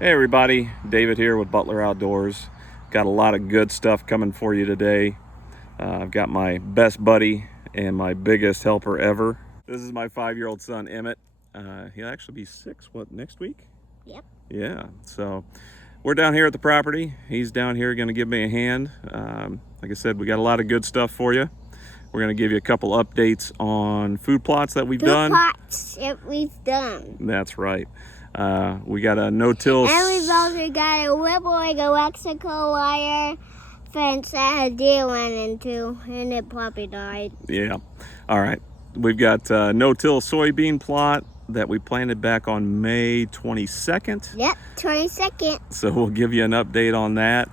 Hey everybody, David here with Butler Outdoors. Got a lot of good stuff coming for you today. I've got my best buddy and my biggest helper ever. This is my 5-year-old son, Emmett. He'll actually be 6, next week? Yep. Yeah, so we're down here at the property. He's down here gonna give me a hand. Like I said, we got a lot of good stuff for you. We're gonna give you a couple updates on food plots that we've done. Food plots that we've done. That's right. We got a no-till. And we've also got a ripple like electrical wire fence that a deer went into, and it probably died. Yeah. All right. We've got a no-till soybean plot that we planted back on May 22nd. Yep, 22nd. So we'll give you an update on that.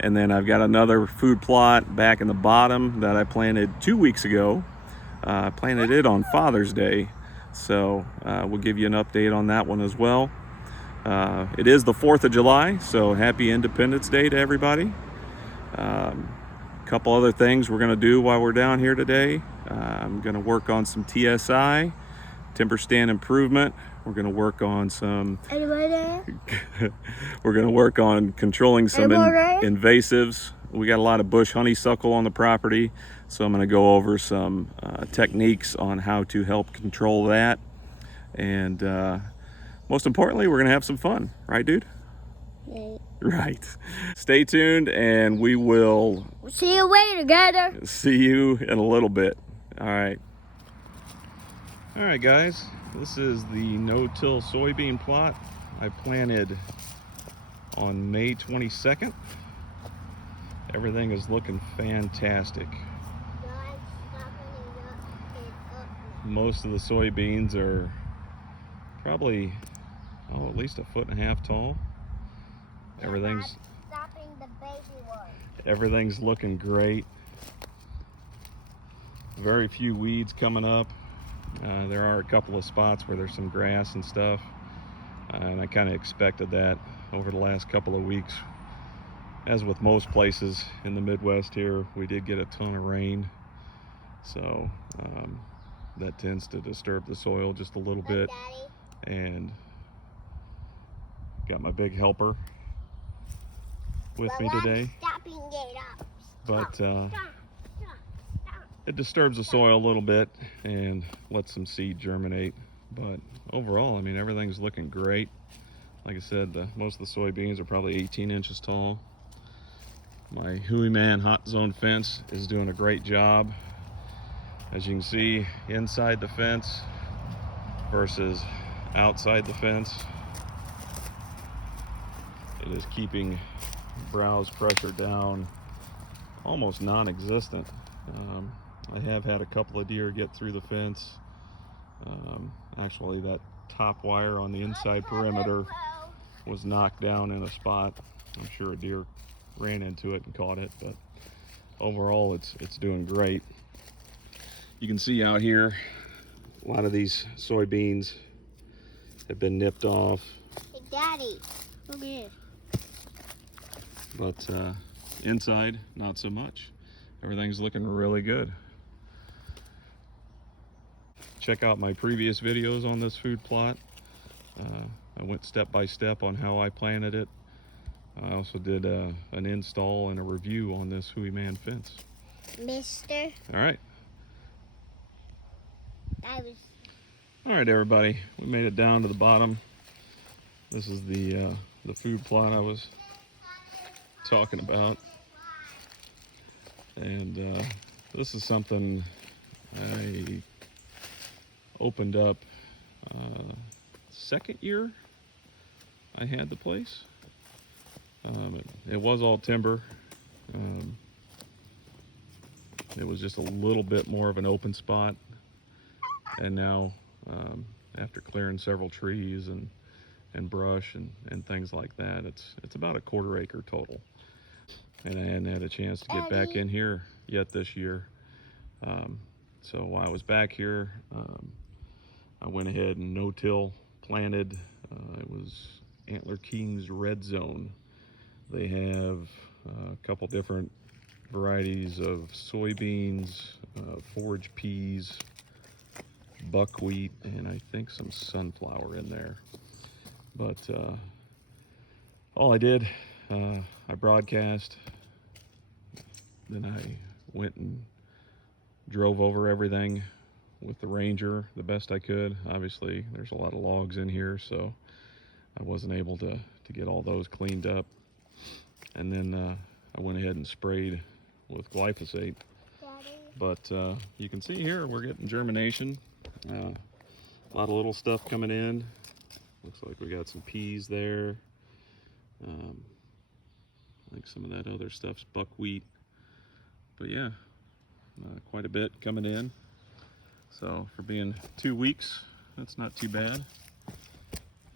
And then I've got another food plot back in the bottom that I planted 2 weeks ago. I planted it on Father's Day. So we'll give you an update on that one as well. It is the 4th of July, so happy Independence Day to everybody. A couple other things we're going to do while we're down here today. I'm going to work on some TSI, timber stand improvement. We're going to work on some... Anybody there? We're going to work on controlling some invasives. We got a lot of bush honeysuckle on the property, so I'm going to go over some techniques on how to help control that. And most importantly, we're going to have some fun. Right, dude? Yeah. Right. Stay tuned, and we will See you later, together. see you in a little bit. All right. All right, guys. This is the no-till soybean plot I planted on May 22nd. Everything is looking fantastic. Most of the soybeans are probably, at least 1.5 feet tall. Everything's stopping the baby one. Everything's looking great. Very few weeds coming up. There are a couple of spots where there's some grass and stuff, and I kind of expected that over the last couple of weeks. As with most places in the Midwest here, we did get a ton of rain, so that tends to disturb the soil just a little bit. And got my big helper with me today, but it disturbs the soil a little bit and lets some seed germinate. But overall, I mean, everything's looking great. Like I said, most of the soybeans are probably 18 inches tall. My Honeysuckle hot zone fence is doing a great job. As you can see, inside the fence versus outside the fence, it is keeping browse pressure down almost non-existent. I have had a couple of deer get through the fence. Actually, that top wire on the inside perimeter was knocked down in a spot. I'm sure a deer ran into it and caught it, but overall it's doing great. You can see out here a lot of these soybeans have been nipped off. Hey, Daddy, look here. But inside, not so much. Everything's looking really good. Check out my previous videos on this food plot. I went step by step on how I planted it. I also did an install and a review on this Honeysuckle fence. Mister. All right. All right, everybody. We made it down to the bottom. This is the food plot I was talking about, and this is something I opened up second year I had the place. It was all timber. It was just a little bit more of an open spot, and now after clearing several trees and brush and things like that, it's about a 1/4 acre total. And I hadn't had a chance to get back in here yet this year. So while I was back here, I went ahead and no-till planted. It was Antlerking Redzone. They have a couple different varieties of soybeans, forage peas, buckwheat, and I think some sunflower in there. But all I did, I broadcast, then I went and drove over everything with the Ranger the best I could. Obviously, there's a lot of logs in here, so I wasn't able to get all those cleaned up. And then I went ahead and sprayed with glyphosate. But you can see here we're getting germination. A lot of little stuff coming in. Looks like we got some peas there. I think some of that other stuff's buckwheat. But yeah, quite a bit coming in. So for being 2 weeks, that's not too bad.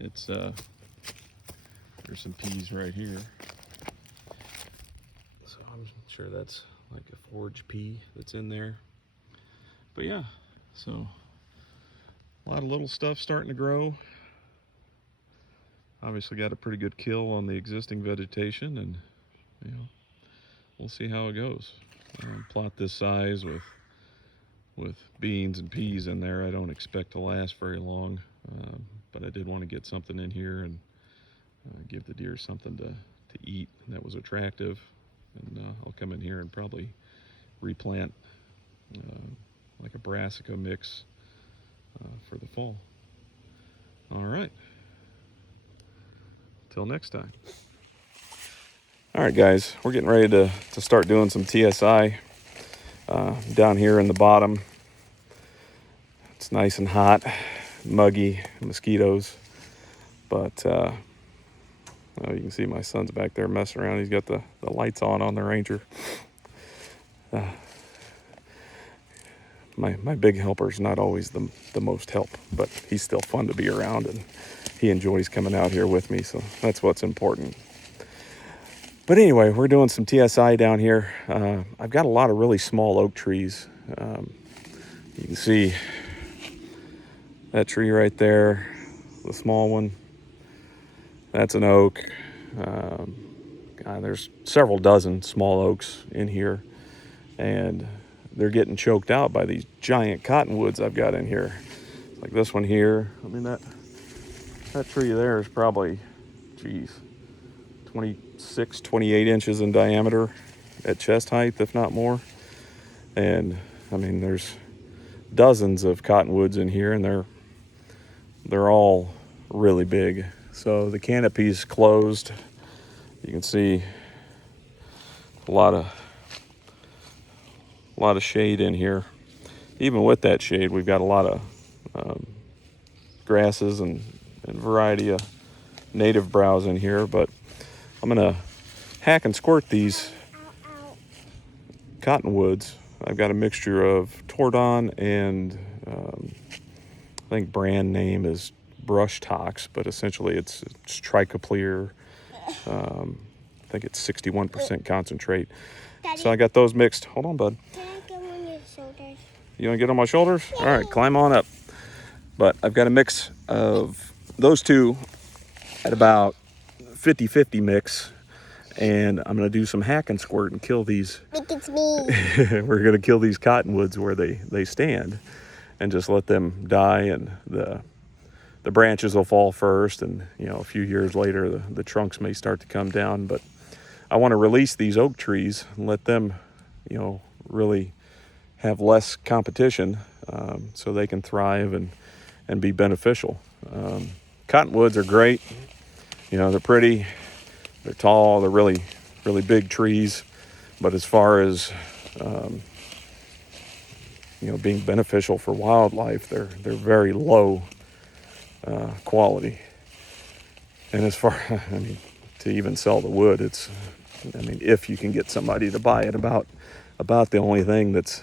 It's there's some peas right here. So I'm sure that's like a forage pea that's in there. But yeah, so a lot of little stuff starting to grow. Obviously got a pretty good kill on the existing vegetation, and you know, we'll see how it goes. Plot this size with beans and peas in there, I don't expect to last very long, but I did want to get something in here and give the deer something to eat that was attractive. And I'll come in here and probably replant like a brassica mix for the fall. All right, till next time. All right, guys, we're getting ready to start doing some TSI down here in the bottom. It's nice and hot, muggy, mosquitoes, but oh, you can see my son's back there messing around. He's got the lights on the Ranger. My big helper's not always the most help, but he's still fun to be around, and he enjoys coming out here with me, so that's what's important. But anyway, we're doing some TSI down here. I've got a lot of really small oak trees. You can see that tree right there, the small one. That's an oak. There's several dozen small oaks in here, and they're getting choked out by these giant cottonwoods I've got in here. Like this one here. I mean, that tree there is probably, 26, 28 inches in diameter at chest height, if not more. And I mean, there's dozens of cottonwoods in here, and they're all really big. So the canopy's closed. You can see a lot of shade in here. Even with that shade, we've got a lot of grasses and variety of native browse in here. But I'm gonna hack and squirt these cottonwoods. I've got a mixture of Tordon and I think brand name is Brush Tox, but essentially it's Trichoplear. I think it's 61% concentrate. Daddy, So I got those mixed. Hold on, bud. can I get on your shoulders? You want to get on my shoulders? All right, climb on up. But I've got a mix of those two at about 50-50 mix, and I'm going to do some hack and squirt and kill these. Look, it's me. We're going to kill these cottonwoods where they stand and just let them die, and the branches will fall first, and you know, a few years later the trunks may start to come down. But I want to release these oak trees and let them, you know, really have less competition, so they can thrive and be beneficial. Cottonwoods are great. You know, they're pretty, they're tall, they're really, really big trees. But as far as, you know, being beneficial for wildlife, they're very low quality. And as far, I mean, to even sell the wood, it's, I mean, if you can get somebody to buy it, about the only thing that's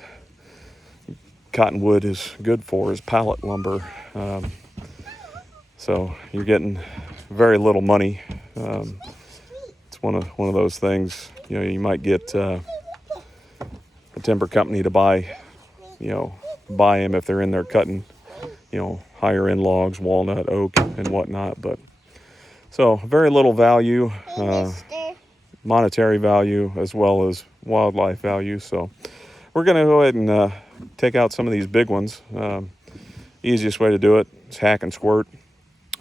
cottonwood is good for is pallet lumber. So you're getting very little money. It's one of those things, you know, you might get a timber company to buy them if they're in there cutting, you know, higher end logs, walnut, oak, and whatnot. But so very little value, monetary value, as well as wildlife value. So we're going to go ahead and take out some of these big ones. Easiest way to do it is hack and squirt,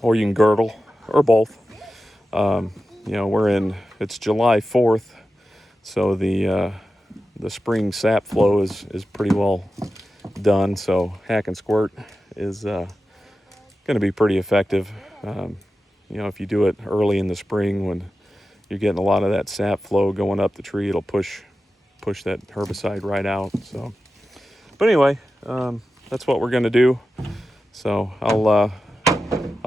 or you can girdle, or both. it's July 4th, so the spring sap flow is pretty well done. So hack and squirt is going to be pretty effective. If you do it early in the spring when you're getting a lot of that sap flow going up the tree, it'll push that herbicide right out. So, but anyway, that's what we're going to do. So I'll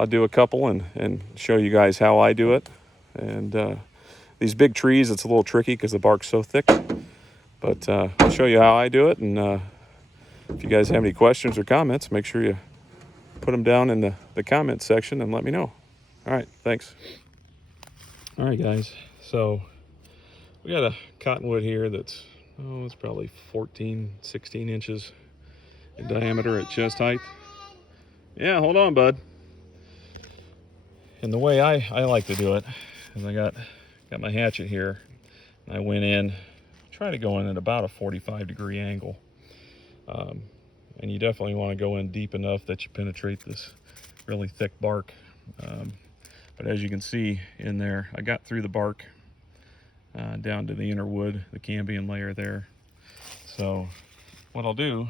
do a couple and show you guys how I do it. And these big trees, it's a little tricky because the bark's so thick. But I'll show you how I do it. And if you guys have any questions or comments, make sure you put them down in the comments section and let me know. All right, thanks. All right, guys. So we got a cottonwood here that's, it's probably 14, 16 inches in diameter at chest height. Yeah, hold on, bud. And the way I like to do it is I got my hatchet here. And I went in, try to go in at about a 45-degree angle. And you definitely want to go in deep enough that you penetrate this really thick bark. But as you can see in there, I got through the bark down to the inner wood, the cambium layer there. So what I'll do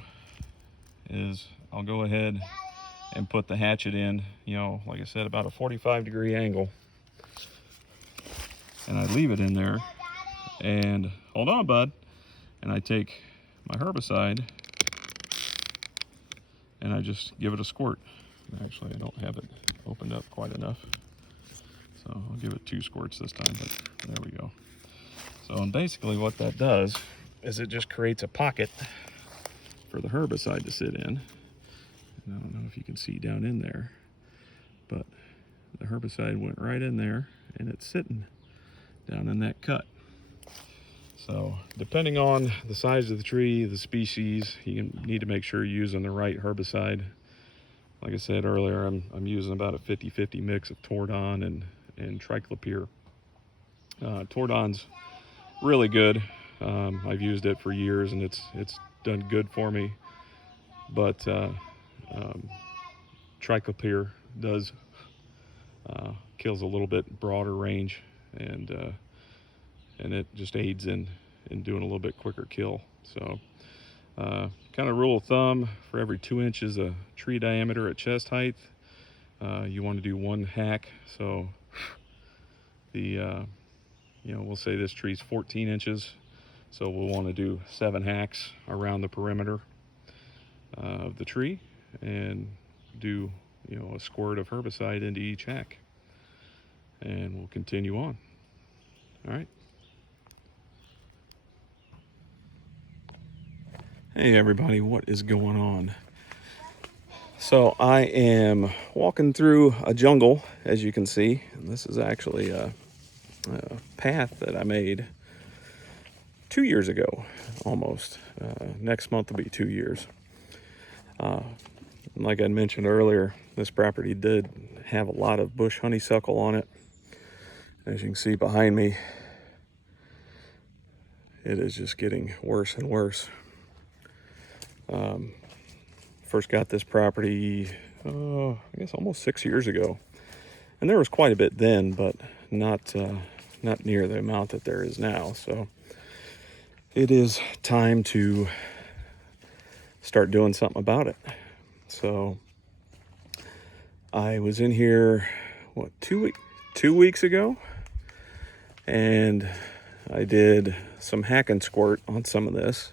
is I'll go ahead and put the hatchet in, like I said, about a 45-degree angle. And I leave it in there. And hold on, bud. And I take my herbicide and I just give it a squirt. Actually, I don't have it opened up quite enough. So I'll give it 2 squirts this time, but there we go. So and basically what that does is it just creates a pocket for the herbicide to sit in. I don't know if you can see down in there, but the herbicide went right in there and it's sitting down in that cut. So depending on the size of the tree, the species, you need to make sure you're using the right herbicide. Like I said earlier, I'm using about a 50-50 mix of Tordon and triclopyr. Tordon's really good. I've used it for years and it's done good for me. But triclopyr does kills a little bit broader range, and it just aids in doing a little bit quicker kill. So kind of rule of thumb, for every 2 inches of tree diameter at chest height, you want to do 1 hack. So we'll say this tree's 14 inches, so we'll want to do 7 hacks around the perimeter of the tree and do a squirt of herbicide into each hack, and we'll continue on. All right. Hey everybody, what is going on? So I am walking through a jungle, as you can see. And this is actually a path that I made 2 years ago, almost. Next month will be 2 years. Like I mentioned earlier, this property did have a lot of bush honeysuckle on it. As you can see behind me, it is just getting worse and worse. First got this property, I guess almost 6 years ago. And there was quite a bit then, but not near the amount that there is now. So it is time to start doing something about it. So I was in here, 2 weeks ago, and I did some hack and squirt on some of this,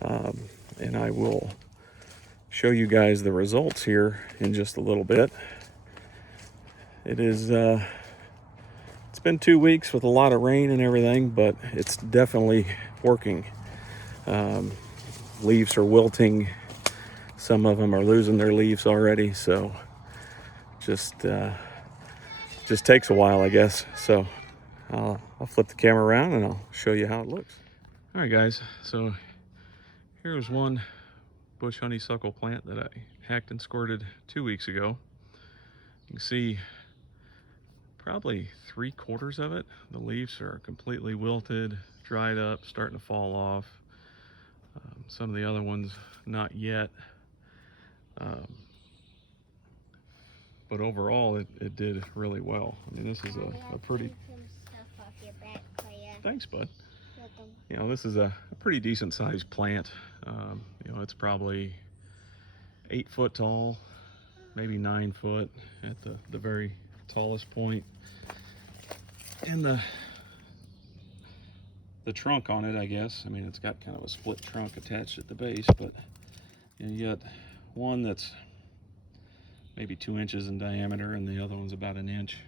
and I will show you guys the results here in just a little bit. It is it's been 2 weeks with a lot of rain and everything, but it's definitely working. Leaves are wilting. Some of them are losing their leaves already, so just takes a while, I guess. So I'll flip the camera around and I'll show you how it looks. All right, guys. So here's one bush honeysuckle plant that I hacked and squirted 2 weeks ago. You can see probably 3/4 of it. The leaves are completely wilted, dried up, starting to fall off. Some of the other ones, not yet. but overall it did really well. I mean, this is a pretty, Stuff off your back for you. thanks bud. Welcome. You know, this is a pretty decent sized plant. You know, it's probably 8 foot tall, maybe 9 foot at the very tallest point. And the trunk on it, I guess, I mean, it's got kind of a split trunk attached at the base, but you know, you got one that's maybe 2 inches in diameter and the other one's about 1 inch.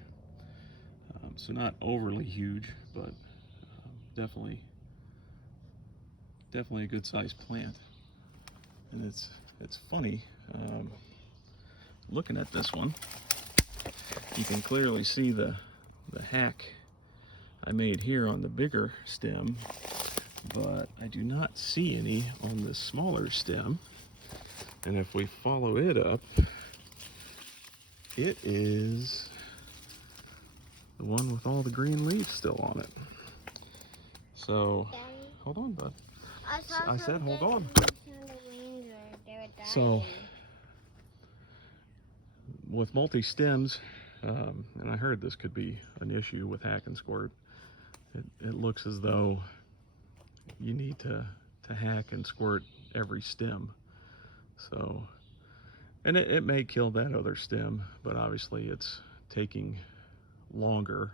So not overly huge, but definitely a good sized plant. And it's funny, looking at this one, you can clearly see the hack I made here on the bigger stem, but I do not see any on the smaller stem. And if we follow it up, it is the one with all the green leaves still on it. So, hold on, bud. I said hold on. So, with multi-stems, and I heard this could be an issue with hack and squirt, it looks as though you need to hack and squirt every stem. So, and it may kill that other stem, but obviously it's taking longer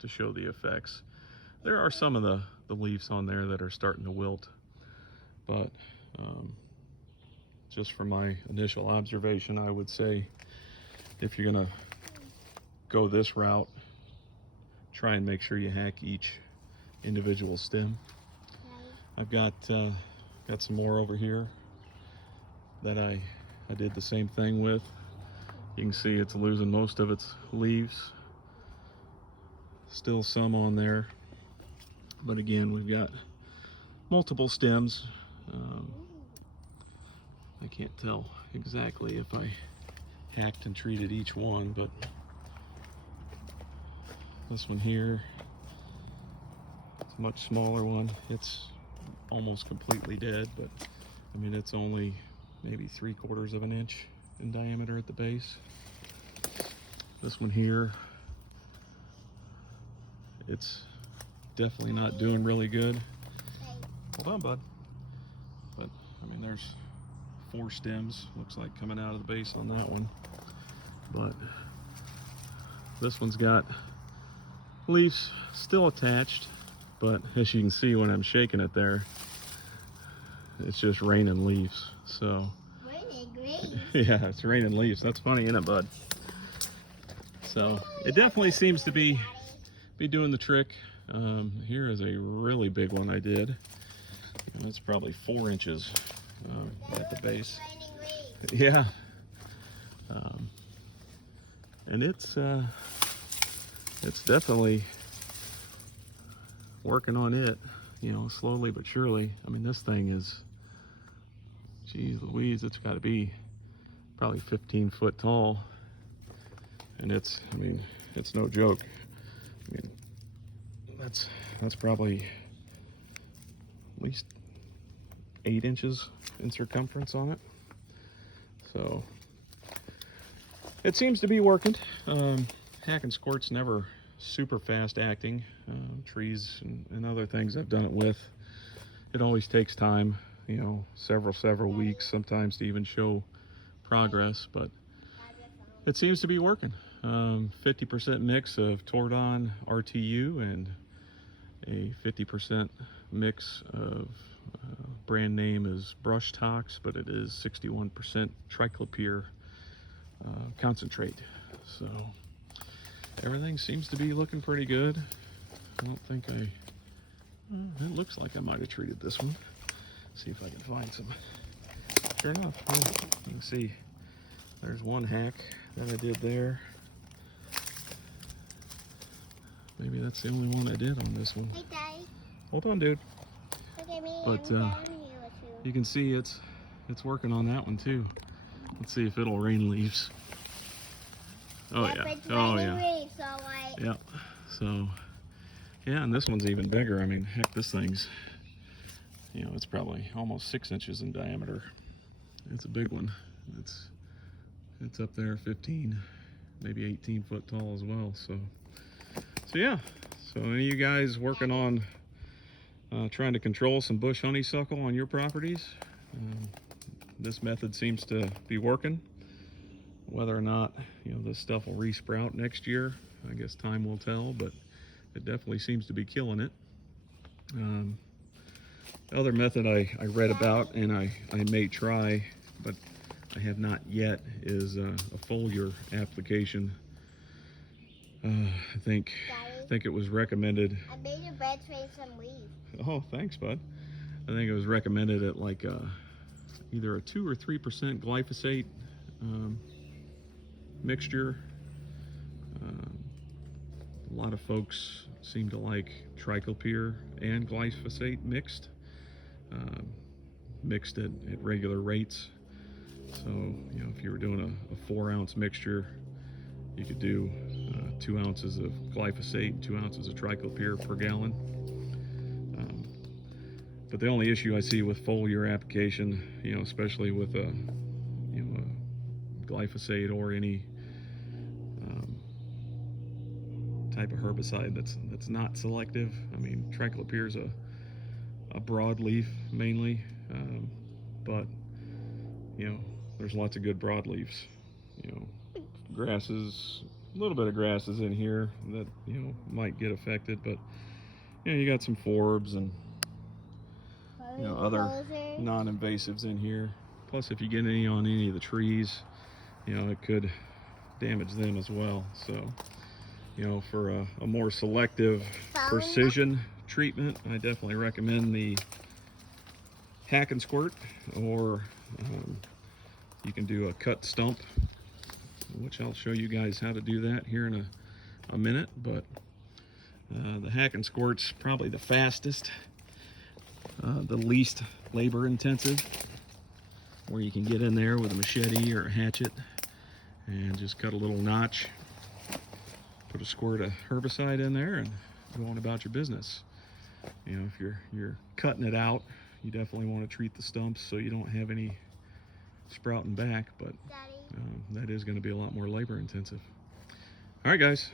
to show the effects. There are some of the leaves on there that are starting to wilt, but just from my initial observation, I would say if you're gonna go this route, try and make sure you hack each individual stem. I've got some more over here that I did the same thing with. You can see it's losing most of its leaves. Still some on there, but again, we've got multiple stems. I can't tell exactly if I hacked and treated each one, but this one here, it's a much smaller one. It's almost completely dead, but I mean, it's only maybe 3/4 of an inch in diameter at the base. This one here, it's definitely not doing really good. Hold on, bud. But I mean, there's 4 stems, looks like, coming out of the base on that one. But this one's got leaves still attached, but as you can see when I'm shaking it there, it's just raining leaves. So yeah, it's raining leaves. That's funny, isn't it, bud? So it definitely seems to be doing the trick. Here is a really big one I did. That's probably 4 inches at the base. Yeah. And it's definitely working on it, you know, slowly but surely. I mean, this thing is, geez Louise, it's got to be probably 15 foot tall. And it's, I mean, it's no joke. I mean, that's probably at least 8 inches in circumference on it. So it seems to be working. Hack and squirt's never super fast acting. Trees and other things I've done it with, it always takes time, you know, several weeks sometimes to even show progress, but it seems to be working. 50% mix of Tordon RTU and a 50% mix of brand name is Brush Tox, but it is 61% triclopyr concentrate. So everything seems to be looking pretty good. I don't think it looks like I might have treated this one. See if I can find some. Sure enough, you can see there's one hack that I did there. Maybe that's the only one I did on this one. Hey, Daddy. Hold on, dude. Look at me. But I'm down here with you. you can see it's working on that one too. Let's see if it'll rain leaves. Oh Yep, yeah. It's Oh raining yeah. leaves, all right. Yeah. So yeah, and this one's even bigger. I mean, heck, this thing's, you know, it's probably almost 6 inches in diameter. It's a big one. It's up there, 15. maybe 18 foot tall as well. So yeah. So any of you guys working on trying to control some bush honeysuckle on your properties, this method seems to be working. Whether or not, you know, this stuff will resprout next year, I guess time will tell, but it definitely seems to be killing it. The other method I read about and I may try, but I have not yet, is a foliar application. I think it was recommended. I made your bed tray some leaves. Oh, thanks, bud. I think it was recommended at like either a 2 or 3% glyphosate mixture. A lot of folks seem to like triclopyr and glyphosate mixed at regular rates. So, you know, if you were doing a 4-ounce mixture, you could do 2 ounces of glyphosate and 2 ounces of triclopyr per gallon. But the only issue I see with foliar application, you know, especially with a glyphosate or any type of herbicide that's not selective. I mean, triclopyr is a broadleaf mainly, but you know, there's lots of good broadleaves. You know, grasses, a little bit of grasses in here that, you know, might get affected, but you know, you got some forbs and, you know, other non-invasives in here. Plus, if you get any on any of the trees, you know, it could damage them as well. So, you know, for a more selective precision treatment, I definitely recommend the hack and squirt, or you can do a cut stump, which I'll show you guys how to do that here in a minute. But the hack and squirt's probably the fastest, the least labor intensive, where you can get in there with a machete or a hatchet and just cut a little notch, put a squirt of herbicide in there, and go on about your business. You know, if you're cutting it out, you definitely want to treat the stumps so you don't have any sprouting back, but that is going to be a lot more labor intensive. All right, guys,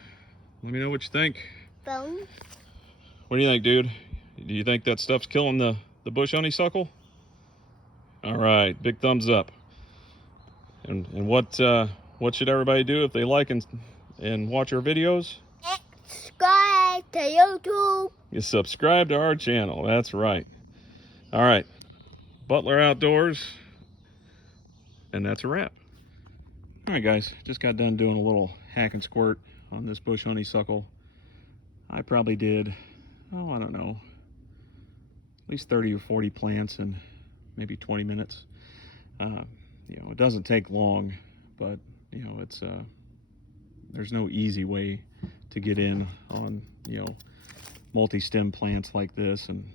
let me know what you think. Bone. What do you think, dude? Do you think that stuff's killing the bush honeysuckle? All right, big thumbs up. And what should everybody do if they like and watch our videos? Subscribe to YouTube. You subscribe to our channel. That's right. All right, Butler Outdoors, and that's a wrap. All right, guys, just got done doing a little hack and squirt on this bush honeysuckle. I probably did, oh, I don't know, at least 30 or 40 plants in maybe 20 minutes. You know, it doesn't take long, but you know, it's there's no easy way to get in on, you know, multi-stem plants like this and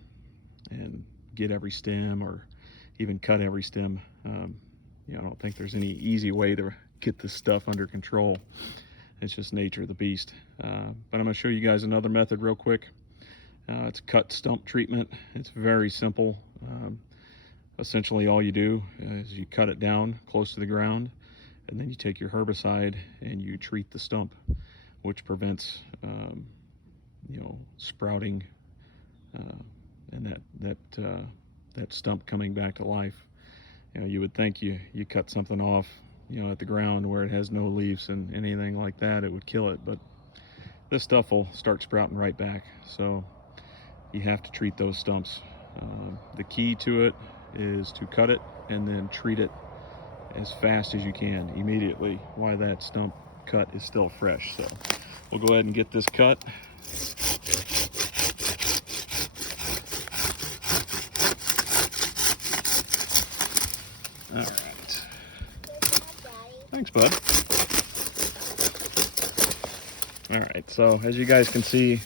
get every stem or even cut every stem. You know, I don't think there's any easy way to get this stuff under control. It's just nature of the beast. But I'm going to show you guys another method real quick. It's cut stump treatment. It's very simple. Essentially all you do is you cut it down close to the ground, and then you take your herbicide and you treat the stump, which prevents you know, sprouting and that stump coming back to life. You know, you would think you cut something off, you know, at the ground where it has no leaves and anything like that, it would kill it, but this stuff will start sprouting right back. So you have to treat those stumps. The key to it is to cut it and then treat it as fast as you can immediately while that stump cut is still fresh. So we'll go ahead and get this cut. All right. Thanks, bud. All right, so as you guys can see,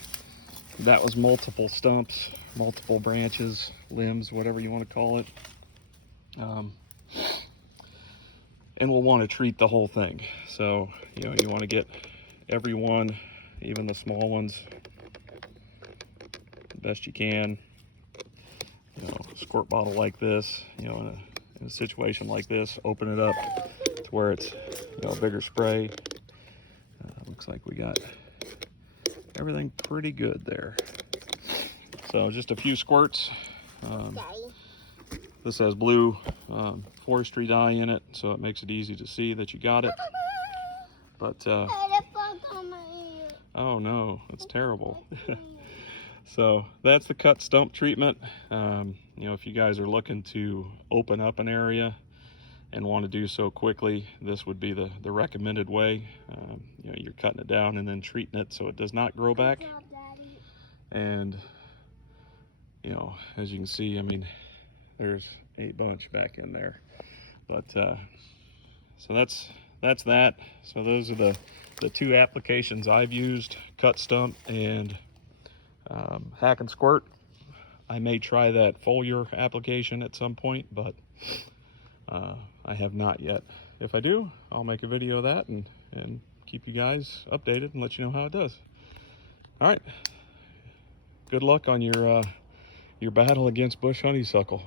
that was multiple stumps, multiple branches, limbs, whatever you want to call it. And we'll want to treat the whole thing. So, you know, you want to get every one, even the small ones, the best you can. You know, a squirt bottle like this, you know, in a situation like this, open it up to where it's, you know, a bigger spray. looks like we got everything pretty good there. So just a few squirts. This has blue forestry dye in it, so it makes it easy to see that you got it. But oh no, that's terrible. So that's the cut stump treatment. You know, if you guys are looking to open up an area and want to do so quickly, this would be the recommended way. You know, you're cutting it down and then treating it so it does not grow back. And you know, as you can see, I mean, there's a bunch back in there. But so that's that. So those are the two applications I've used: cut stump and hack and squirt. I may try that foliar application at some point, but I have not yet. If I do, I'll make a video of that and keep you guys updated and let you know how it does. All right. Good luck on your battle against bush honeysuckle.